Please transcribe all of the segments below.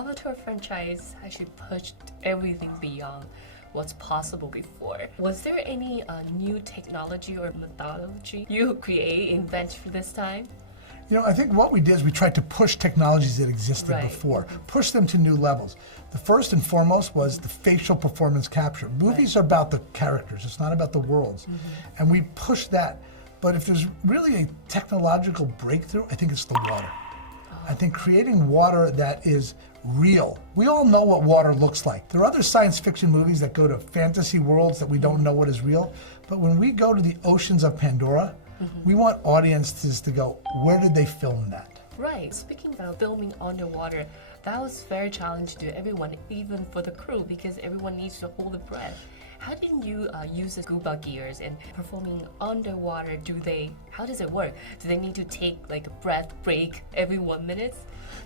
Avatar franchise actually pushed everything beyond what's possible before. Was there any new technology or methodology you invent for this time? I think what we did is we tried to push technologies that existed before, push them to new levels. The first and foremost was the facial performance capture. Movies are about the characters, it's not about the worlds. And we pushed that. But if there's really a technological breakthrough, I think it's the water. I think creating water that is real. We all know what water looks like. There are other science fiction movies that go to fantasy worlds that we don't know what is real. But when we go to the oceans of Pandora, we want audiences to go, where did they film that? Right. Speaking about filming underwater, that was very challenging to everyone, even for the crew, because everyone needs to hold their breath. How did you use the scuba gears and performing underwater? How does it work? Do they need to take like a breath break every 1 minute?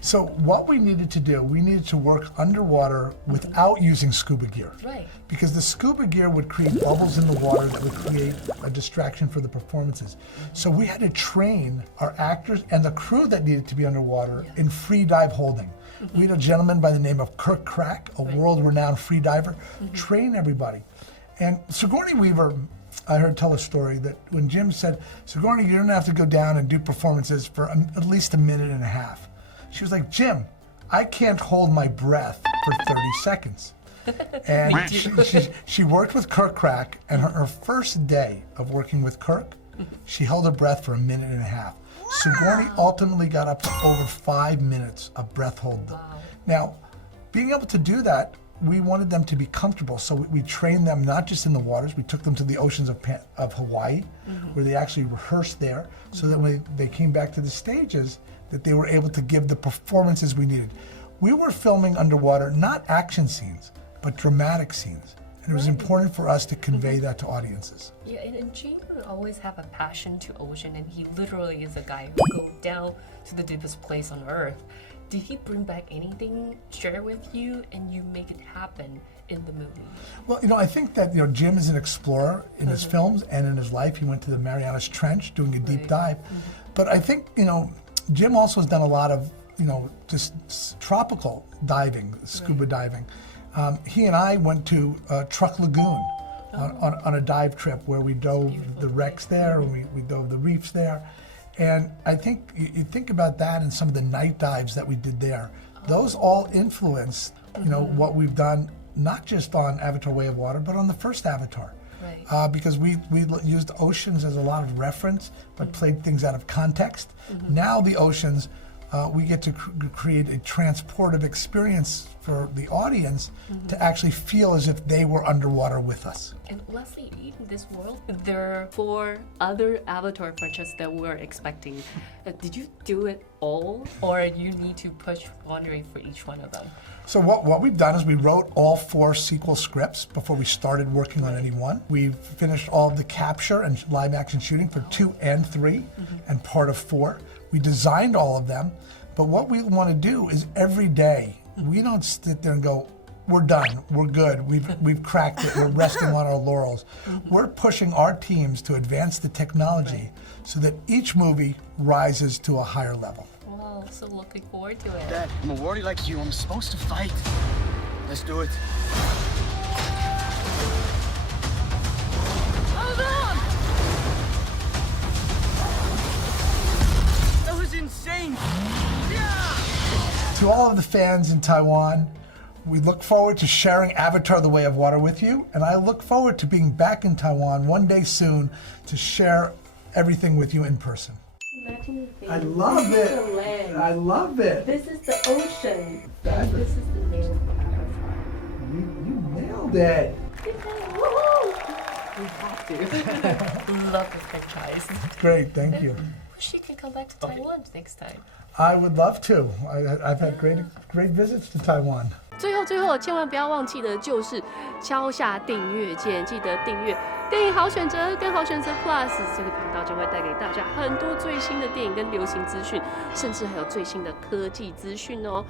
So what we needed to do, we needed to work underwater without using scuba gear. Right. Because the scuba gear would create bubbles in the water that would create a distraction for the performances. So we had to train our actors and the crew that needed to be underwater in free dive holding. We had a gentleman by the name of Kirk Crack, a world-renowned free diver, train everybody. And Sigourney Weaver, I heard tell a story that when Jim said, Sigourney, you're gonna have to go down and do performances for at least a minute and a half. She was like, Jim, I can't hold my breath for 30 seconds. And she worked with Kirk Crack, and her first day of working with Kirk, she held her breath for a minute and a half. Wow. Sigourney ultimately got up to over 5 minutes of breath hold. Wow. Now, being able to do that, we wanted them to be comfortable, so we trained them not just in the waters. We took them to the oceans of Hawaii, where they actually rehearsed there, so that when they came back to the stages, that they were able to give the performances we needed. We were filming underwater, not action scenes, but dramatic scenes. And it was important for us to convey that to audiences. Yeah, and Jim will always have a passion to ocean, and he literally is a guy who goes down to the deepest place on earth. Did he bring back anything, share with you, and you make it happen in the movie? Well, I think that Jim is an explorer in his films and in his life. He went to the Marianas Trench doing a deep dive. But I think, Jim also has done a lot of, just tropical diving, scuba diving. He and I went to Truck Lagoon on a dive trip where we dove the wrecks there, and we dove the reefs there. And I think you think about that and some of the night dives that we did there. Those all influenced, what we've done, not just on Avatar: Way of Water, but on the first Avatar. Right. Because we used oceans as a lot of reference, but played things out of context. Now the oceans, we get to create a transportive experience for the audience to actually feel as if they were underwater with us. And Leslie, in this world, there are 4 other Avatar franchises that we're expecting. Did you do it all, or you need to push boundary for each one of them? So what we've done is we wrote all 4 sequel scripts before we started working on any one. We've finished all of the capture and live action shooting for 2 and 3 and part of 4. We designed all of them, but what we want to do is every day, we don't sit there and go, we're done, we're good, we've cracked it, we're resting on our laurels. We're pushing our teams to advance the technology so that each movie rises to a higher level. Wow, so looking forward to it. Dad, I'm a warrior like you, I'm supposed to fight. Let's do it. Hold on! That was insane! To all of the fans in Taiwan, we look forward to sharing Avatar: The Way of Water with you, and I look forward to being back in Taiwan one day soon to share everything with you in person. I love it. I love it. This is the ocean. And this is the name of Avatar. You nailed it. We have to. Love the franchise. Great, thank you. Wish you can come back to Taiwan next time. I would love to. I've had great visits to Taiwan. 最后，千万不要忘记的就是敲下订阅键，记得订阅电影好选择跟好选择 Plus 这个频道，将会带给大家很多最新的电影跟流行资讯，甚至还有最新的科技资讯哦。